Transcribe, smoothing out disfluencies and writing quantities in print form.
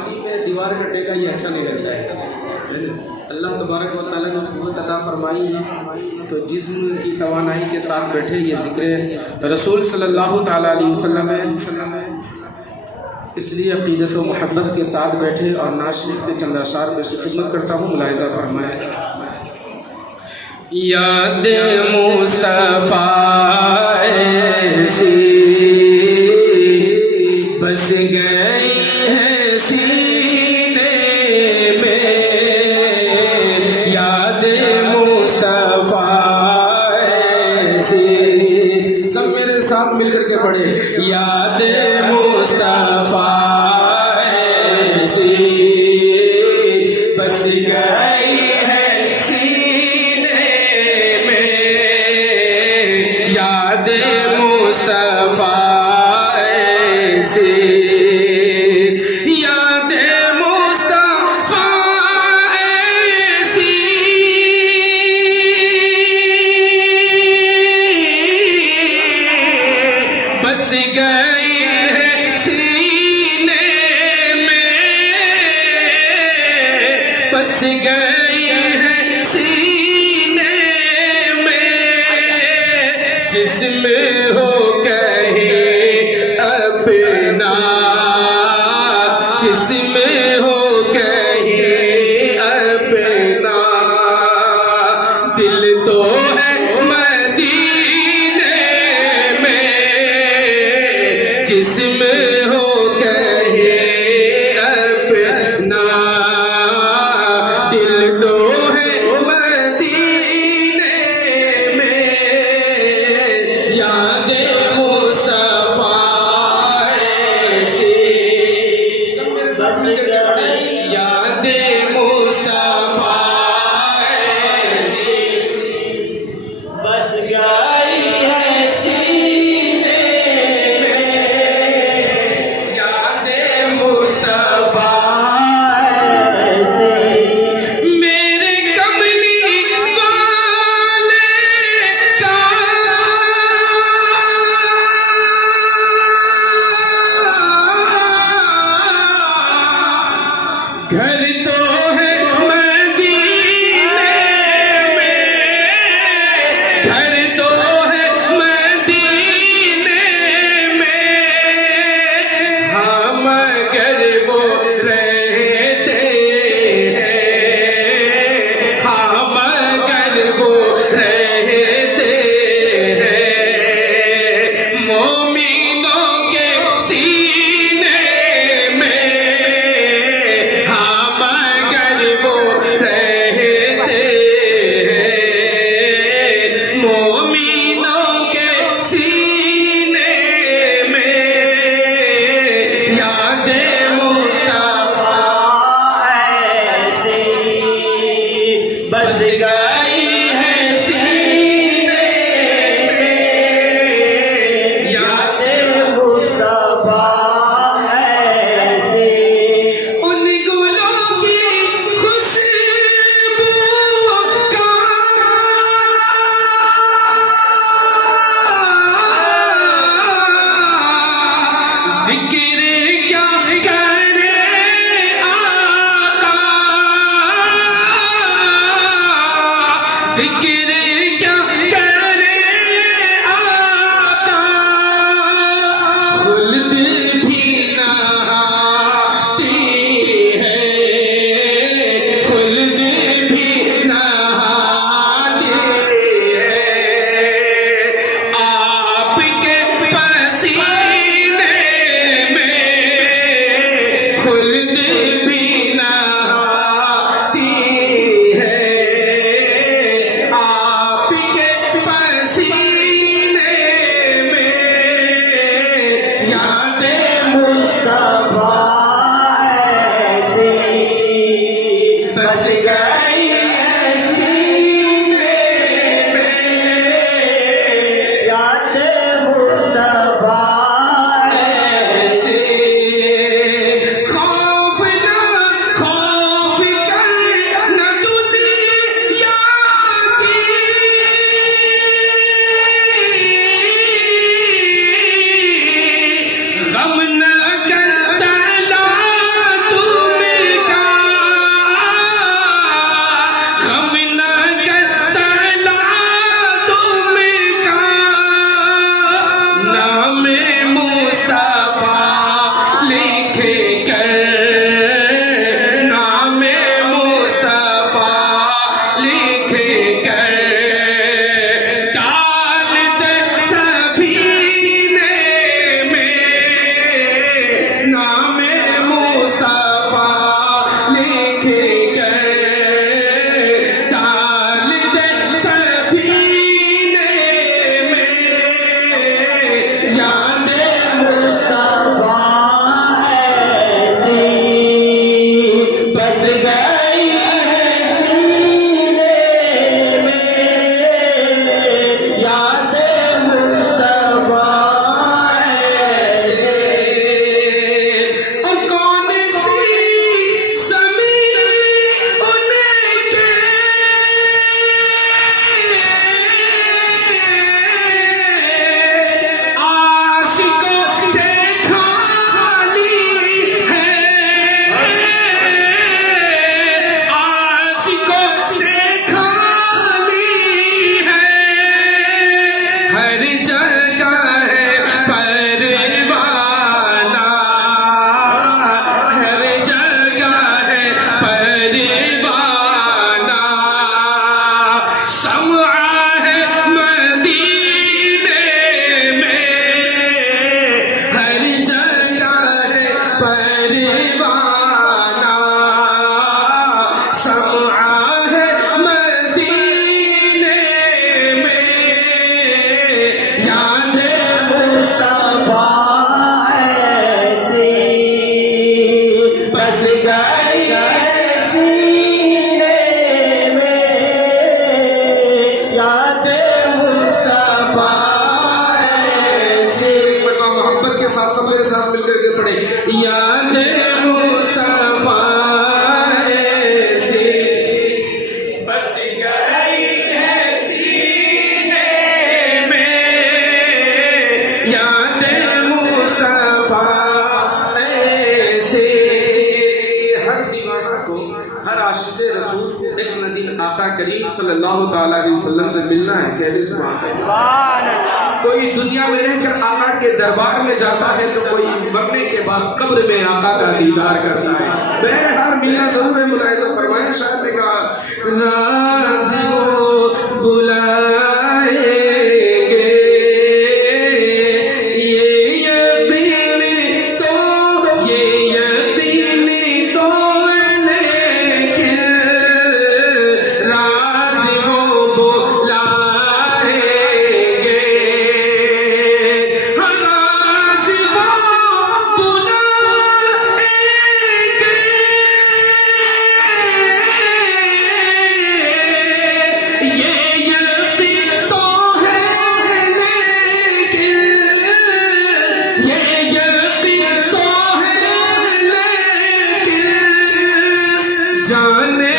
پانی میں دیوار کٹے گا، یہ اچھا نہیں لگتا ہے۔ اللہ تبارک و تعالیٰ نے قوت عطا فرمائی ہے تو جسم کی توانائی کے ساتھ بیٹھے، یہ ذکر رسول صلی اللہ تعالیٰ علیہ وسلم ہے، اس لیے عقیدت و محبت کے ساتھ بیٹھے اور ناز شریف کے چند اشعار میں سے خدمت کرتا ہوں، ملاحظہ فرمائیں۔ یاد مصطفیٰ ایسی بس گئی ہے سینے میں، یاد مصطفیٰ ایسی، سب میرے ساتھ مل کر کے پڑھے، یاد مصطفیٰ ایسی بس گئی ہے سینے میں، یاد مصطفیٰ ایسی، یاد مصطفیٰ ایسی بس گئی ہے سینے میں، بس گئی ہے سینے میں، جسم ہو کہیں اپنا، جسم ہو کہیں اپنا، دل تو ہے مدینے میں، جسم ہو کہیں اپنا، دل تو ہے مدینے میں، یاد مصطفیٰ ایسی، سب میرے ساتھ مل کر کے پڑھیں، یاد مصطفیٰ ایسی بس گئی ہے سینے میں، یاد مصطفیٰ ایسے میرے کملی والے کا گھر تو ہے مدینے میں، گھر تو ہے مدینے میں، ہاں مگر وہ رہتے ہیں، ہاں مگر وہ رہتے ہیں، مومنوں کے سینے میں، ہاں بس گئی ہے سینے میں یاد مصطفیٰ ایسی. ایک مرتبہ محبت کے ساتھ سب میرے ساتھ مل کر کے پڑھے. یاد مصطفیٰ ایسی بس گئی ہے سینے میں یاد مصطفیٰ ایسی. ہر دیوانہ کو، ہر عاشق رسول کو ایک نہ دن آقا کریم صلی اللہ تعالیٰ علیہ وسلم سے ملنا ہے. کہہ دے سبحان اللہ. کوئی دنیا میں رہ کر آقا کے دربار میں جاتا ہے تو کوئی مرنے کے بعد قبر میں آقا کا دیدار کرتا ہے. بہرحال ملنا ضرور ہے. ملاحظہ فرمائیں شاعر نے کہا راز بلائیں گے یہ یقین تو لیکن راز وہ بلائیں گے. راز وہ بلائیں گے یہ یقین تو ہے لیکن یہ یقین تو ہے لیکن جانے